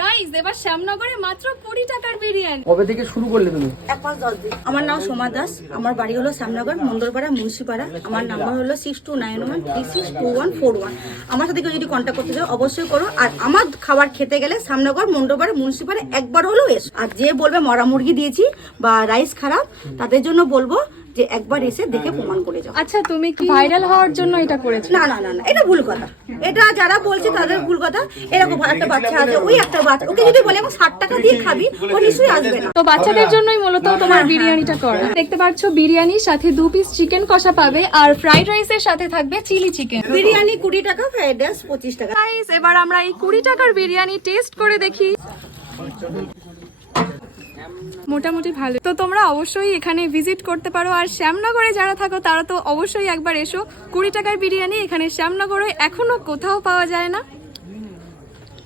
Guys, এবার শ্যামনগরে মাত্র 20 টাকার বিরিয়ানি। কবে থেকে শুরু করলে তুমি? 1 মাস 10 দিন। আমার নাম সোমা দাস, আমার বাড়ি হলো শ্যামনগর মন্দরপাড়া মুন্সিপাড়া। আমার নাম্বার হলো 6291362141। আমার সাথে কেউ যদি কন্ট্যাক্ট করতে চাও অবশ্যই করো। আর আমার খাবার খেতে গেলে শ্যামনগর মন্দরপাড়া মুন্সিপাড়া একবার হলেও এসো। আর যে বলবে মরা মুরগি দিয়েছি বা রাইস খারাপ, তাদের জন্য বলবো যে একবার এসে দেখে প্রমাণ করে যাও। আচ্ছা, তুমি কি ভাইরাল হওয়ার জন্য এটা করেছো? না না না না, এটা ভুল কথা। এটা যারা বলছে তাদের ভুল কথা। এরকম একটা বাচ্চা আছে, ওই একটা বাচ্চা, ওকে যদি বলে 60 টাকা দিয়ে খাবি, ও নিশ্চয়ই আসবে না। তো বাচ্চাদের জন্যই মূলত তোমার বিরিয়ানিটা করা। দেখতে পাচ্ছ বিরিয়ানির সাথে 2 পিস চিকেন কষা পাবে, আর ফ্রাইড রাইসের সাথে থাকবে চিলি চিকেন। বিরিয়ানি 20 টাকা, ফ্রাইড রাইস 25 টাকা। গাইস, এবার আমরা এই 20 টাকার বিরিয়ানি টেস্ট করে দেখি। মোটামুটি ভালো। তো তোমরা অবশ্যই এখানে ভিজিট করতে পারো। আর শ্যামনগরে যারা থাকো তারা তো অবশ্যই একবার এসো। 20 টাকার বিরিয়ানি এখানে শ্যামনগরে এখনো কোথাও পাওয়া যায় না।